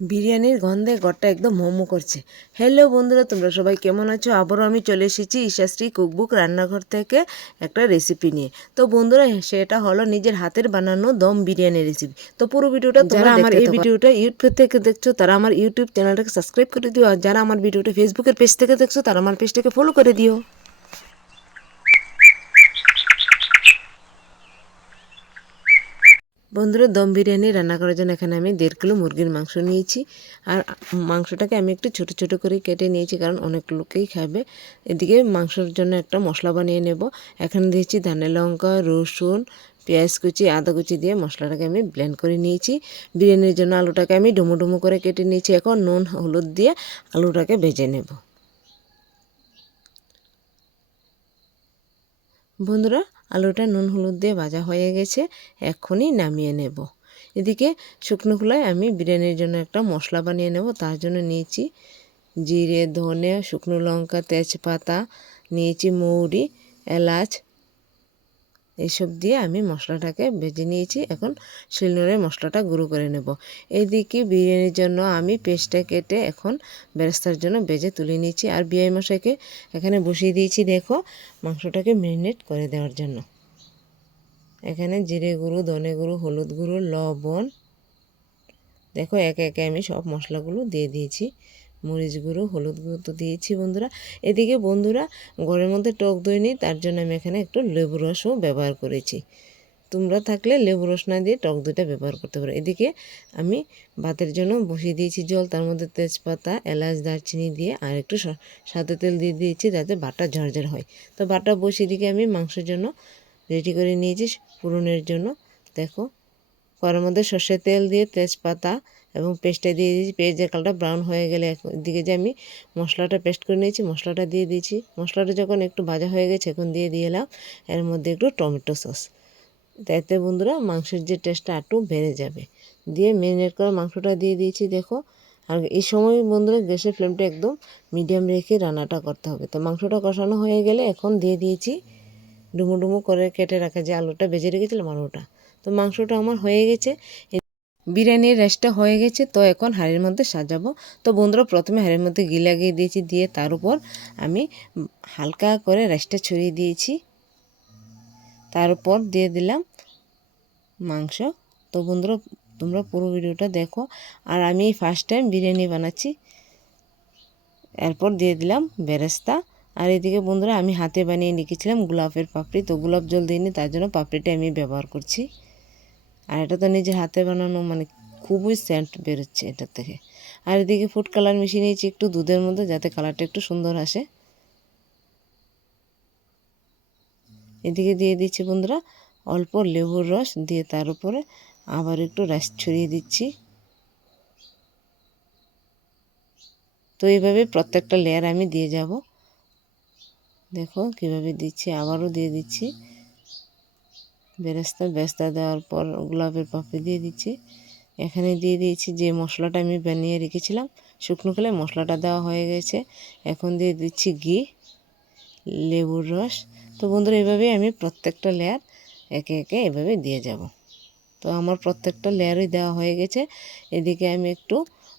বিরিয়ানির গন্ধে ঘরটা একদম মোমো করছে। হ্যালো বন্ধুরা, তোমরা সবাই কেমন আছো? আবারও আমি চলে এসেছি ঈশাশ্রী কুকবুক রান্নাঘর থেকে একটা রেসিপি নিয়ে। তো বন্ধুরা, সেটা হলো নিজের হাতের বানানো দম বিরিয়ানি রেসিপি। তো পুরো ভিডিওটা তোমরা আমার এই ভিডিওটা ইউটিউব থেকে দেখছো তারা আমার ইউটিউব চ্যানেলটাকে সাবস্ক্রাইব করে দিও, আর যারা আমার ভিডিওটা ফেসবুকের পেজ থেকে দেখছো তারা আমার পেজটাকে ফলো করে দিও। বন্ধুরা, দম বিরিয়ানি রান্না করার জন্য এখানে আমি 1.5 কিলো মুরগির মাংস নিয়েছি। আর মাংসটাকে আমি একটু ছোট ছোট করে কেটে নিয়েছি, কারণ অনেক লোকেই খাবে। এদিকে মাংসের জন্য একটা মশলা বানিয়ে নেব। এখানে দিয়েছি ধনে লঙ্কা, রসুন, পেঁয়াজ কুচি, আদা কুচি দিয়ে মশলাটাকে আমি ব্লেন্ড করে নিয়েছি। বিরিয়ানির জন্য আলুটাকে আমি ডুমো ডুমো করে কেটে নিয়েছি। এখন নুন হলুদ দিয়ে আলুটাকে ভেজে নেব। বন্ধুরা, আলুটা নুন হলুদ দিয়ে ভাজা হয়ে গেছে, এক্ষুনি নামিয়ে নেব। এদিকে শুকনো খোলায় আমি বিরিয়ানির জন্য একটা মশলা বানিয়ে নেব। তার জন্য নিয়েছি জিরে, ধনে, শুকনো লঙ্কা, তেজপাতা, নিয়েছি মৌরি, এলাচ, এইসব দিয়ে আমি মশলাটাকে ভেজে নিয়েছি। এখন শিলনোড়ে মশলাটা গুঁড়ো করে নেব। এইদিকে বিরিয়ানির জন্য আমি পেস্টটা কেটে এখন বেরেস্তার জন্য ভেজে তুলে নিয়েছি। আর বিয়াই মশাইকে এখানে বসিয়ে দিয়েছি, দেখো, মাংসটাকে ম্যারিনেট করে দেওয়ার জন্য। এখানে জিরে গুঁড়ো, ধনে গুঁড়ো, হলুদ গুঁড়ো, লবণ, দেখো একে একে আমি সব মশলাগুলো দিয়ে দিয়েছি। মরিচ গুঁড়ো, হলুদ গুঁড়ো তো দিয়েছি বন্ধুরা। এদিকে বন্ধুরা, ঘরের মধ্যে টক দই নেই, তার জন্য আমি এখানে একটু লেবু রসও ব্যবহার করেছি। তোমরা থাকলে লেবু রস না দিয়ে টক দইটা ব্যবহার করতে পারো। এদিকে আমি ভাতের জন্য বসিয়ে দিয়েছি জল, তার মধ্যে তেজপাতা, এলাচ, দারচিনি দিয়ে আর একটু সাদা তেল দিয়ে দিয়েছি, যাতে ভাতটা ঝরঝর হয়। তো ভাতটা বসিয়ে দিকে আমি মাংসের জন্য রেডি করে নিয়েছি ফোড়নের জন্য। দেখো, কড়ার মধ্যে সর্ষের তেল দিয়ে তেজপাতা এবং পেস্টটা দিয়ে দিয়েছি। পেঁয়াজের কালারটা ব্রাউন হয়ে গেলে এদিকে যে আমি মশলাটা পেস্ট করে নিয়েছি, মশলাটা দিয়ে দিয়েছি। মশলাটা যখন একটু ভাজা হয়ে গেছে, এখন দিয়ে দিলাম এর মধ্যে একটু টমেটো সস। তাইতে বন্ধুরা মাংসের যে টেস্টটা একটু বেড়ে যাবে। দিয়ে ম্যারিনেট করা মাংসটা দিয়ে দিয়েছি, দেখো। আর এই সময় বন্ধুরা গ্যাসের ফ্লেমটা একদম মিডিয়াম রেখে রান্নাটা করতে হবে। তো মাংসটা কষানো হয়ে গেলে এখন দিয়ে দিয়েছি ডুমো ডুমো করে কেটে রাখা যে আলুটা ভেজে রেখেছিলাম আলুটা। তো মাংসটা আমার হয়ে গেছে, বিরিয়ানির রাইসটা হয়ে গেছে। তো এখন হাঁড়ির মধ্যে সাজাবো। তো বন্ধুরা, প্রথমে হাঁড়ির মধ্যে ঘি লাগিয়ে দিয়েছি, দিয়ে তার উপর আমি হালকা করে রাইসটা ছড়িয়ে দিয়েছি। তার উপর দিয়ে দিলাম মাংস। তো বন্ধুরা, তোমরা পুরো ভিডিওটা দেখো। আর আমি ফার্স্ট টাইম বিরিয়ানি বানাচ্ছি। এরপর দিয়ে দিলাম বেরেস্তা। আর এদিকে বন্ধুরা, আমি হাতে বানিয়ে লিখেছিলাম গোলাপের পাপড়ি। তো গোলাপ জল দিইনি, তার জন্য পাপড়িটা আমি ব্যবহার করছি। আর এটা তো নিজের হাতে বানানো, মানে খুবই সেন্ট বেরোচ্ছে এটার থেকে। আর এদিকে ফুড কালার মিশিয়ে নিয়েছি একটু দুধের মধ্যে, যাতে কালারটা একটু সুন্দর আসে। এদিকে দিয়ে দিচ্ছি বন্ধুরা অল্প লেবুর রস, দিয়ে তার উপরে আবার একটু রাইস ছড়িয়ে দিচ্ছি। তো এইভাবে প্রত্যেকটা লেয়ার আমি দিয়ে যাব। দেখো কিভাবে দিচ্ছি, আবারও দিয়ে দিচ্ছি বেরেস্তা দেওয়ার পর গোলাপের পাপড়ি দিয়ে দিচ্ছি। এখানে দিয়ে দিয়েছি যে মশলাটা আমি বানিয়ে রেখেছিলাম শুকনো খোলায়, মশলাটা দেওয়া হয়ে গেছে। এখন দিয়ে দিচ্ছি ঘি, লেবুর রস। তো বন্ধুরা, এভাবেই আমি প্রত্যেকটা লেয়ার একে একে এভাবে দিয়ে যাব। তো আমার প্রত্যেকটা লেয়ারই দেওয়া হয়ে গেছে। এদিকে আমি একটু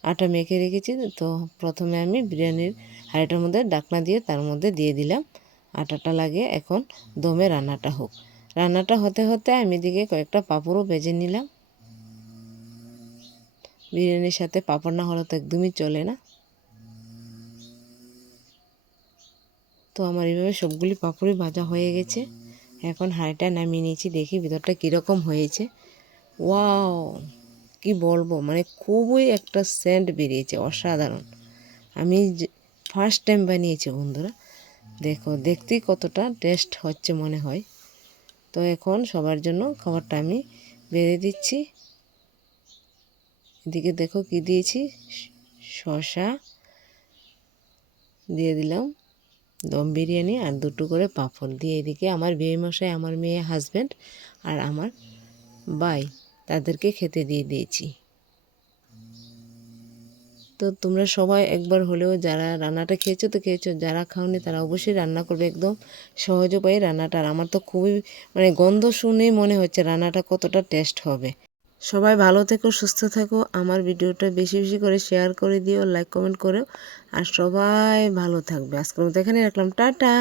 আটা মেখে রেখেছি। তো প্রথমে আমি বিরিয়ানির হাঁড়িটার মধ্যে ঢাকনা দিয়ে তার মধ্যে দিয়ে দিলাম আটাটা লাগিয়ে। এখন দমে রান্নাটা হোক। রান্নাটা হতে হতে আমি এদিকে কয়েকটা পাঁপড়ও ভেজে নিলাম। বিরিয়ানির সাথে পাঁপড় না হলে তো একদমই চলে না। তো আমার এইভাবে সবগুলি পাঁপড়ই ভাজা হয়ে গেছে। এখন হাঁড়িটা নামিয়ে নিয়েছি, দেখি ভিতরটা কীরকম হয়েছে। ওয়াও, কি বলবো, মানে খুবই একটা সেন্ট বেরিয়েছে, অসাধারণ। আমি ফার্স্ট টাইম বানিয়েছি বন্ধুরা। দেখো, দেখতেই কতটা টেস্ট হচ্ছে মনে হয়। তো এখন সবার জন্য খাবারটা আমি বেড়ে দিচ্ছি। এদিকে দেখো কি দিয়েছি, শসা দিয়ে দিলাম, দম বিরিয়ানি আর দুটো করে পাঁপড় দিয়ে। এদিকে আমার বিয়ে মশাই, আমার মেয়ে, হাজব্যান্ড আর আমার ভাই, তাদেরকে খেতে দিয়ে দিয়েছি। তো তোমরা সবাই একবার হলেও যারা রান্নাটা খেয়েছো তো খেয়েছো, যারা খাওনি তারা অবশ্যই রান্না করবে একদম সহজ উপায়ে রান্নাটা। আর আমার তো খুবই, মানে গন্ধ শুনেই মনে হচ্ছে রান্নাটা কতটা টেস্ট হবে। সবাই ভালো থেকো, সুস্থ থেকো। আমার ভিডিওটা বেশি বেশি করে শেয়ার করে দিও, লাইক কমেন্ট করো। আর সবাই ভালো থাকবে। আজকের মতো এখানে রাখলাম, টাটা।